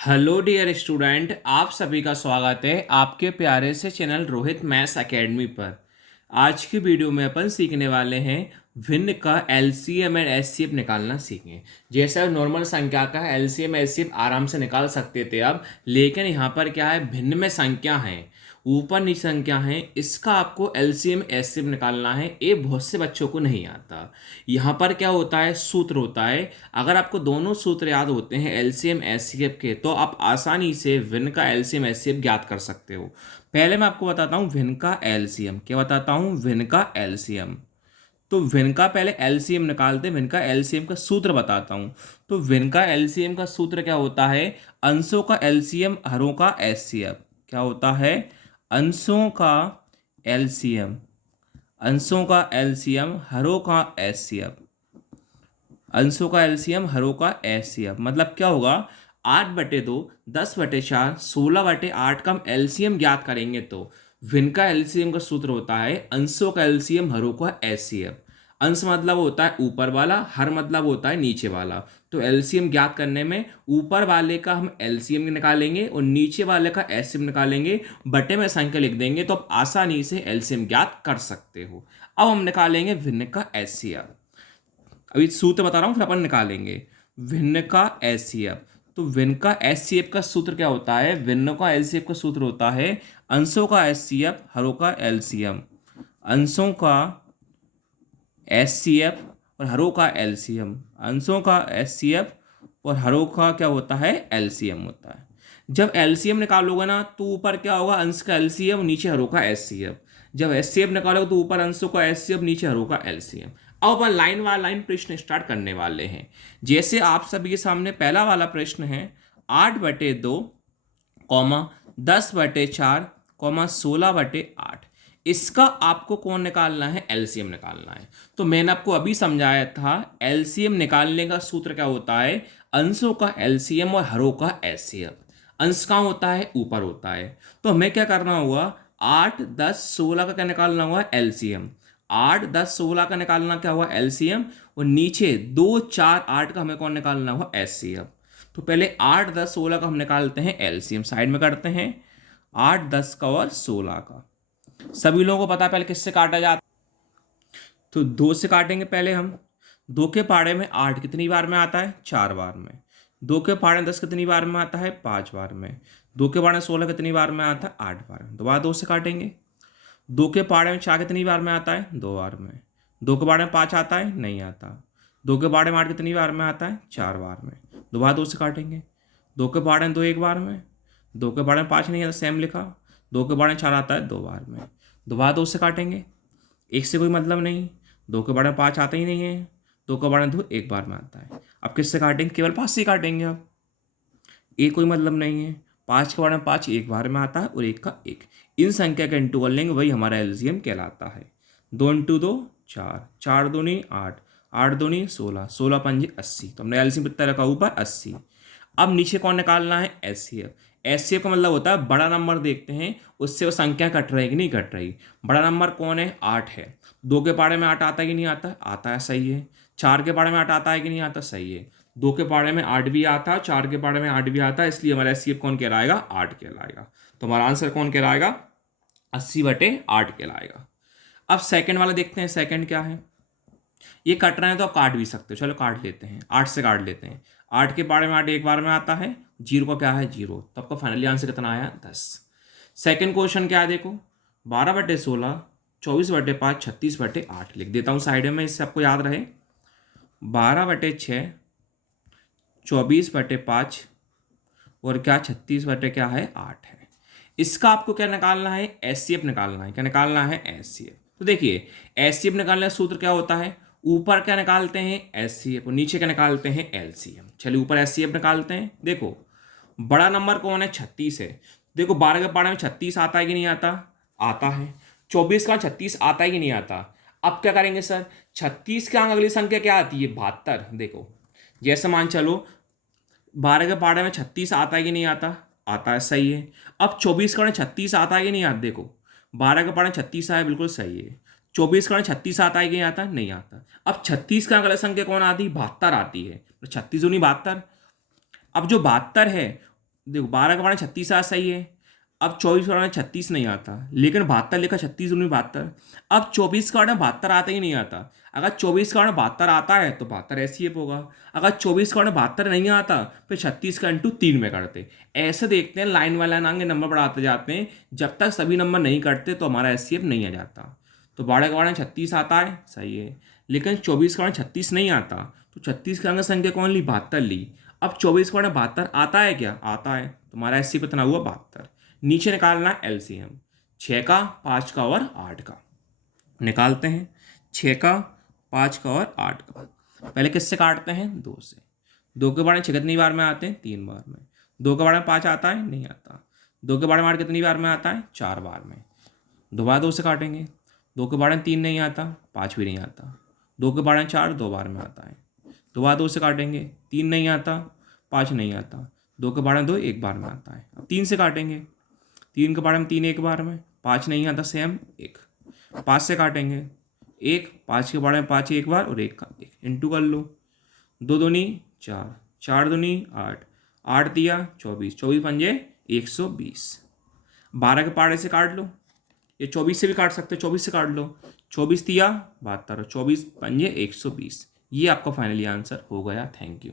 Hello dear student, आप सभी का स्वागत है आपके प्यारे से चैनल रोहित मैथ्स एकेडमी पर। आज की वीडियो में अपन सीखने वाले हैं भिन्न का एलसीएम एंड एचसीएफ निकालना सीखें। जैसे नॉर्मल संख्या का एलसीएम एचसीएफ आराम से निकाल सकते थे अब, लेकिन यहाँ पर क्या है, भिन्न में संख्या है, ऊपर नीचे संख्या है, इसका आपको एलसीएम एचसीएफ निकालना है। ये बहुत से बच्चों को नहीं आता। यहाँ पर क्या होता है, सूत्र होता है। अगर आपको दोनों सूत्र याद होते हैं एलसीएम एचसीएफ के, तो आप आसानी से भिन्न का एलसीएम एचसीएफ ज्ञात कर सकते हो। पहले मैं आपको बताता हूँ भिन्न का एलसीएम। क्या बताता हूँ? भिन्न का एलसीएम। तो भिन्न का पहले एलसीएम निकालते हैं, भिन्न का एलसीएम का सूत्र बताता हूँ। तो भिन्न का एलसीएम का सूत्र क्या होता है? अंशों का एलसीएम हरों का एचसीएफ। क्या होता है? अंशों का एलसीएम, अंशों का एलसीएम हरों का एचसीएफ। अंशों का एलसीएम हरों का एचसीएफ मतलब क्या होगा? 8/2, 10/4, 16/8 का हम एलसीएम ज्ञात करेंगे तो भिन्न का एलसीएम का सूत्र होता है अंशों का एलसीएम हरों का एचसीएफ। अंश मतलब होता है ऊपर वाला, हर मतलब होता है नीचे वाला। तो एलसीएम ज्ञात करने में ऊपर वाले का हम एलसीएम निकालेंगे और नीचे वाले का एचसीएम निकालेंगे, बटे में संख्या लिख देंगे, तो आप आसानी से एलसीएम ज्ञात कर सकते हो। अब हम निकालेंगे भिन्न का एचसीएफ। अभी सूत्र बता रहा हूँ, फिर अपन निकालेंगे भिन्न का एचसीएफ। तो भिन्न का एचसीएफ का सूत्र क्या होता है? भिन्न का एचसीएफ का सूत्र होता है अंशों का एचसीएफ हरों का एलसीएम। अंशों का एचसीएफ और हरों का एलसीएम। अंशों का एचसीएफ और हरों का क्या होता है? एलसीएम होता है। जब एलसीएम निकालोगे ना, तो ऊपर क्या होगा? अंश का एलसीएम, नीचे हरों का एचसीएफ। जब एचसीएफ निकालोगे तो ऊपर अंशों का एचसीएफ, नीचे हरों का एलसीएम। अब अपन लाइन बाय लाइन प्रश्न स्टार्ट करने वाले हैं। जैसे आप सभी के सामने पहला वाला प्रश्न है, 8/2, 10/4, 16/8। इसका आपको कौन निकालना है? एलसीएम निकालना है। तो मैंने आपको अभी समझाया था एलसीएम निकालने का सूत्र क्या होता है? अंशों का एलसीएम और हरों का एचसीएफ। अंश कहाँ होता है? ऊपर होता है। तो हमें क्या करना होगा? 8, 10, 16 का क्या निकालना होगा? एलसीएम। 8, 10, 16 का निकालना क्या हुआ? एलसीएम। और नीचे 2, 4, 8 का हमें कौन निकालना हुआ? एचसीएफ। तो पहले 8, 10, 16 का हम निकालते हैं एलसीएम, साइड में करते हैं। 8, 10 का और 16 का सभी लोगों को पता है पहले किससे काटा जाता। तो 2 से काटेंगे पहले हम। 2 के पाड़े में 8 कितनी बार में आता है? 4 बार में। 2 के पाड़े में 10 कितनी बार में आता है? 5 बार में। 2 के पाड़े में 16 कितनी बार में आता है? 8 बार में। दोबारा 2 से काटेंगे। 2 के पाड़े में 4 कितनी बार में आता है? 2 बार में। 2 के पाड़े में 5 आता है? नहीं आता। 2 के पाड़े में 8 कितनी बार में आता है? 4 बार में। दोबारा 2 से काटेंगे। 2 के पाड़े में 2 एक बार में। 2 के पाड़े में 5 नहीं आता, सेम लिखा। 2 के पाड़े में 4 आता है 2 बार में। दोबारा 2 से काटेंगे। एक से कोई मतलब नहीं। 2 के बारे में 5 आता ही नहीं है। 2 के बारे में 2 एक बार में आता है। अब किससे काटेंगे? केवल 5 से ही काटेंगे। अब एक कोई मतलब नहीं है। 5 के बारे में 5 एक बार में आता है और एक का एक। इन संख्या का इंटू कर लेंगे, वही हमारा एलसीएम कहलाता है। 2 इंटू 2 4, 4 दूनी 8, 8 दूनी 16, 16 पंजे 80। तो हमने एलसीएम कितना रखा ऊपर? 80। अब नीचे कौन निकालना है? एचसीएफ। एचसीएफ का मतलब होता है बड़ा नंबर देखते हैं उससे वो संख्या कट रही कि नहीं कट रही। बड़ा नंबर कौन है? 8 है। 2 के पाड़े में 8 आता है कि नहीं आता? आता है, सही है। 4 के पाड़े में 8 आता है कि नहीं आता? सही है। 2 के पाड़े में 8 भी आता है, 4 के पाड़े में 8 भी आता है, इसलिए हमारा एचसीएफ कौन कहलाएगा? 8 कहलाएगा। तो हमारा आंसर कौन कहलाएगा? 80/8 कहलाएगा। अब सेकंड वाला देखते हैं, सेकंड क्या है। ये कट रहे हैं तो आप काट भी सकते हो, चलो काट लेते हैं। 8 से काट लेते हैं। 8 के बारे में 8 एक बार में आता है। 0 का क्या है? 0। तो आपका फाइनली आंसर कितना आया? 10। सेकंड क्वेश्चन क्या है देखो, 12/16, 24/5, 36/8। लिख देता हूँ साइड में, इससे आपको याद रहे। 12/6, 24/5 और क्या? 36 क्या है? 8 है। इसका आपको क्या निकालना है? एचसीएफ निकालना है। क्या निकालना है? एचसीएफ। तो देखिए, एचसीएफ निकालने का सूत्र क्या होता है? ऊपर क्या निकालते हैं? एचसीएफ। और नीचे क्या निकालते हैं? एलसीएम। चलिए ऊपर एचसीएफ निकालते हैं। देखो बड़ा नंबर कौन है? 36 है। देखो 12 के पाड़े में 36 आता है कि नहीं आता? आता है। 24 का 36 आता है कि नहीं आता? अब क्या करेंगे सर? 36 के अगली संख्या क्या आती है? 72। देखो जैसे मान चलो 12 के पाड़े में 36 आता है कि नहीं आता? आता है, सही है। अब 24 का 36 आता है कि नहीं आता? देखो 12 का पाड़े 36 आया, बिल्कुल सही है। 24 का 36 आता है कि नहीं आता? नहीं आता। अब 36 का अगला संख्या कौन आती है? 72 आती है। तो 36 दूनी 72। अब जो 72 है देखो 12 का 36 आ सही है। अब 24 का 36 नहीं आता, लेकिन 72 लिखा, 36 उन्नीस 72। अब 24 का 72 आता ही नहीं आता। अगर 24 का 72 आता है तो 72 एससीएफ होगा। अगर 24 का 72 नहीं आता फिर 36 का इंटू 3 में करते। ऐसे देखते हैं लाइन वाला आगे नंबर बढ़ाते जाते हैं, जब तक सभी नंबर नहीं कटते तो हमारा एससीएफ नहीं आ जाता। तो 12 का 36 आता है, सही है। लेकिन 24 का 36 नहीं आता, तो 36 का अंक संख्या कौन ली, 72 ली। अब 24 का 72 आता है क्या, आता है, तो हमारा एससीएफ कितना हुआ, 72। नीचे निकालना है एलसीएम, 6 का 5 का और 8 का। निकालते हैं 6 का 5 का और 8 का। पहले किससे काटते हैं, 2 से। 2 के बारे में 6 कितनी बार में आते हैं, 3 बार में। 2 के बारे में 5 आता है, नहीं आता। 2 के बारे में 8 कितनी बार में आता है, 4 बार में। दोबारा 2 से काटेंगे। 2 के बारे में 3 नहीं आता, 5 भी नहीं आता। 2 के बारे में 4 2 बार में आता है। दोबारा 2 से काटेंगे, 3 नहीं आता, 5 नहीं आता। 2 के बारे में 2 1 बार में आता है। अब 3 से काटेंगे, 3 के बारे में 3 1 बार में, 5 नहीं आता, सेम 1। 5 से काटेंगे, 1, 5 के बारे में 5 1 बार और 1 का 1, इंटू कर लो। 2 दूनी 4, 4 दूनी 8, 8 दिया 24, 24 पंजे 120। 12 के पारे से काट लो, ये 24 से भी काट सकते हो, 24 से काट लो। 24 दिया 72, 24 पंजे 120। ये आपका फाइनली आंसर हो गया। Thank you.